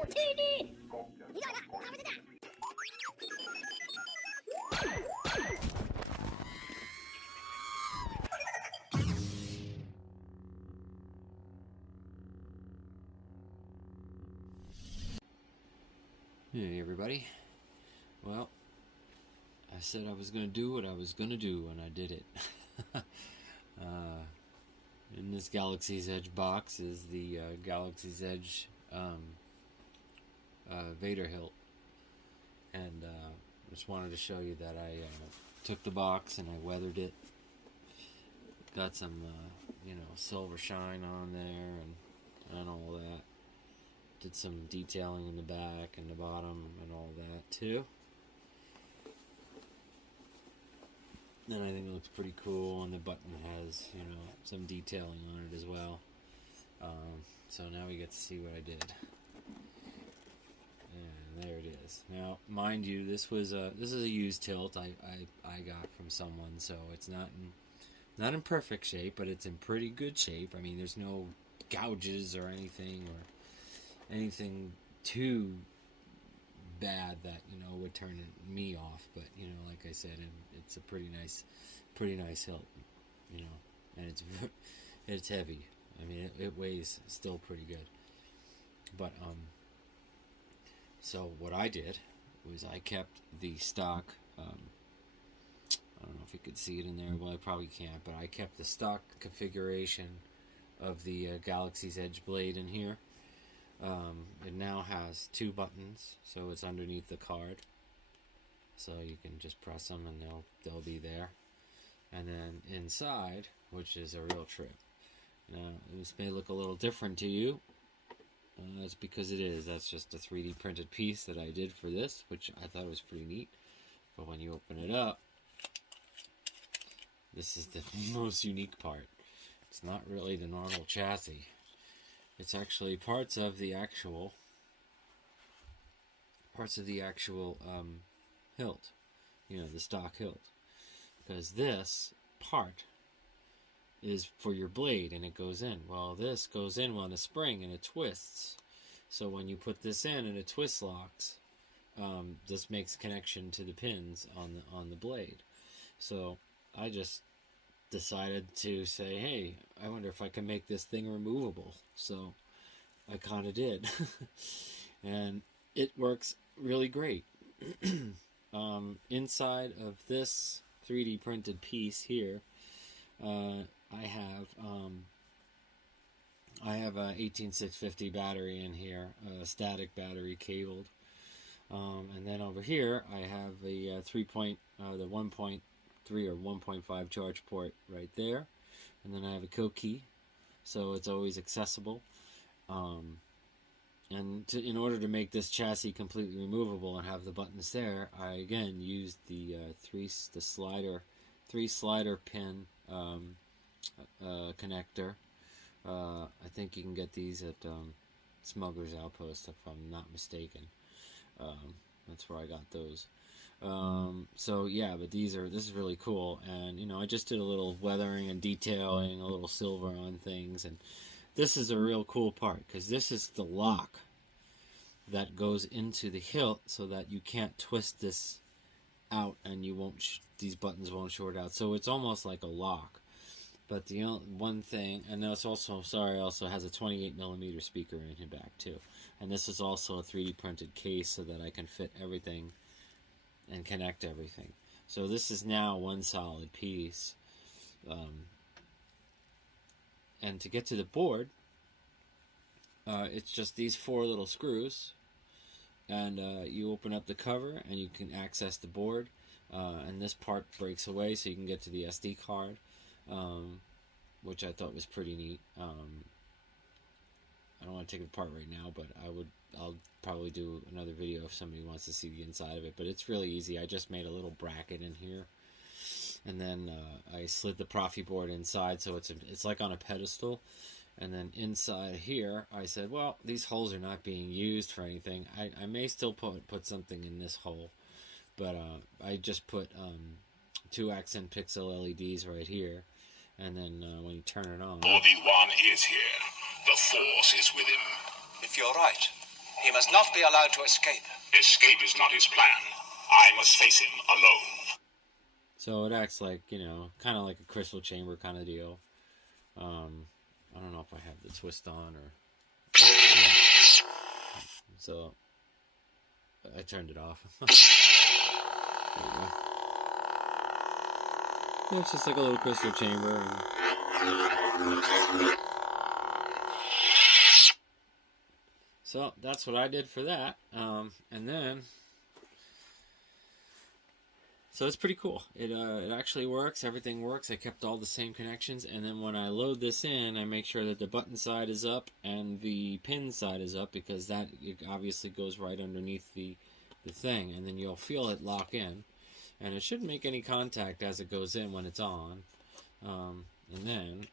Hey everybody. Well, I said I was going to do what I was going to do, and I did it. In this Galaxy's Edge box is the Galaxy's Edge Vader Hilt. And just wanted to show you that I took the box and I weathered it. Got some, silver shine on there and all that. Did some detailing in the back and the bottom and all that too. And I think it looks pretty cool, and the button has, some detailing on it as well. So now we get to see what I did. And there it is. Now, mind you, this is a used hilt I got from someone, so it's not in perfect shape, but it's in pretty good shape. I mean, there's no gouges or anything too bad that would turn me off, but like I said, it's a pretty nice hilt, and it's heavy. I mean, it weighs still pretty good. But so what I did was I kept the stock. I don't know if you could see it in there. Well, I probably can't, but I kept the stock configuration of the Galaxy's Edge blade in here. It now has 2 buttons, so it's underneath the card, so you can just press them and they'll be there. And then inside, which is a real trip. Now, this may look a little different to you. That's because it is. That's just a 3D printed piece that I did for this, which I thought was pretty neat. But when you open it up, this is the most unique part. It's not really the normal chassis. It's actually parts of the actual hilt, the stock hilt, because this part is for your blade and it goes in. Well, this goes in on a spring and it twists. So when you put this in and it twist locks, this makes connection to the pins on the blade. So I just decided to say, hey, I wonder if I can make this thing removable. So I kind of did. And it works really great. Inside of this 3D printed piece here, I have a 18650 battery in here, a static battery cabled. And then over here I have the 1.3 or 1.5 charge port right there, and then I have a kill key, so it's always accessible. In order to make this chassis completely removable and have the buttons there, I again used the three slider pin connector. I think you can get these at Smuggler's Outpost, if I'm not mistaken. That's where I got those. So yeah, but this is really cool, and I just did a little weathering and detailing, a little silver on things, and this is a real cool part, because this is the lock that goes into the hilt so that you can't twist this out and these buttons won't short out. So it's almost like a lock. But the one thing, and it also has a 28mm speaker in the back too. And this is also a 3D printed case so that I can fit everything and connect everything. So this is now one solid piece. And to get to the board, it's just these 4 little screws, and you open up the cover and you can access the board, and this part breaks away so you can get to the SD card, which I thought was pretty neat. I don't want to take it apart right now, but I'll probably do another video if somebody wants to see the inside of it. But it's really easy. I just made a little bracket in here, and then I slid the Profi board inside, so it's like on a pedestal. And then inside here, I said, well, these holes are not being used for anything. I may still put something in this hole, but I just put 2 accent pixel LEDs right here. And then when you turn it on, Obi-Wan is here. The Force is with him. If you're right, He must not be allowed to escape. Escape is not his plan. I must face him alone. So it acts like, you know, kind of like a crystal chamber kind of deal. I don't know if I have the twist on or... Yeah. So I turned it off. Yeah, it's just like a little crystal chamber. So that's what I did for that. And then... So it's pretty cool. It actually works. Everything works. I kept all the same connections. And then when I load this in, I make sure that the button side is up and the pin side is up, because that it obviously goes right underneath the thing. And then you'll feel it lock in. And it shouldn't make any contact as it goes in when it's on. And then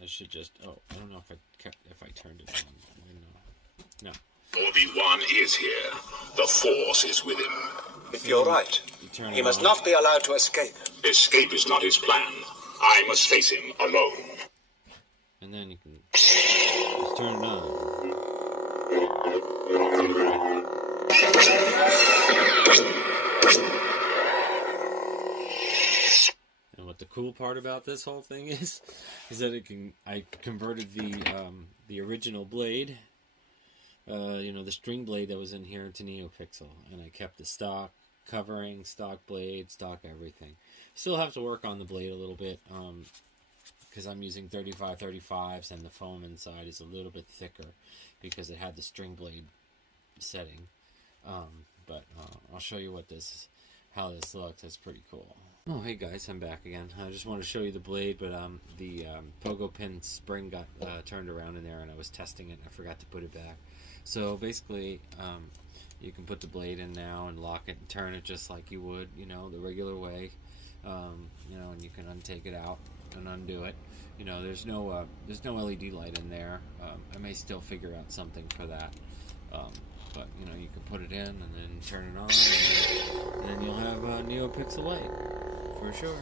I should just... Oh, I don't know if I turned it on. No. Obi-Wan is here. The Force is with him. You're right. He must not be allowed to escape. Escape is not his plan. I must face him alone. And then you can just turn it on. And what the cool part about this whole thing is that I converted the original blade, the string blade that was in here, into NeoPixel, and I kept the stock covering, stock blade, stock everything. Still have to work on the blade a little bit, because I'm using 35/35s, and the foam inside is a little bit thicker because it had the string blade setting. But I'll show you how this looks. It's pretty cool. Oh, hey guys, I'm back again. I just want to show you the blade, but the pogo pin spring got turned around in there, and I was testing it, and I forgot to put it back. So basically, you can put the blade in now and lock it and turn it just like you would, the regular way. And you can untake it out and undo it. There's no LED light in there. I may still figure out something for that. But you can put it in and then turn it on, and then you'll have a NeoPixel light for sure.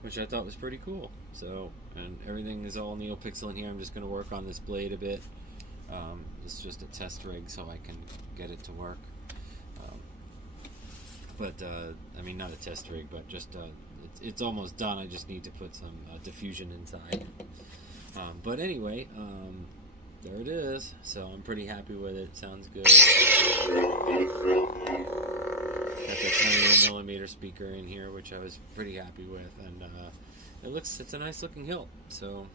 Which I thought was pretty cool. So, and everything is all NeoPixel in here. I'm just going to work on this blade a bit. It's just a test rig so I can get it to work. I mean, not a test rig, but just it's almost done. I just need to put some diffusion inside. But anyway, there it is. So I'm pretty happy with it. Sounds good. Got the 28mm speaker in here, which I was pretty happy with, and it's a nice looking hilt. So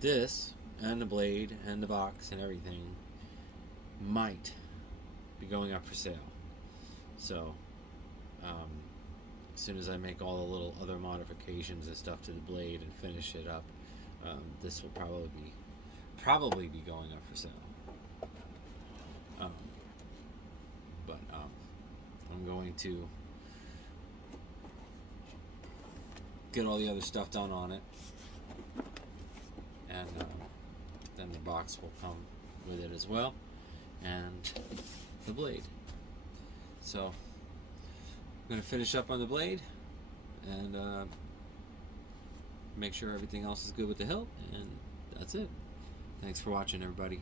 this and the blade and the box and everything might be going up for sale. So as soon as I make all the little other modifications and stuff to the blade and finish it up, this will probably be going up for sale. But I'm going to get all the other stuff done on it, and then the box will come with it as well, and the blade. So I'm going to finish up on the blade and make sure everything else is good with the hilt, and that's it. Thanks for watching, everybody.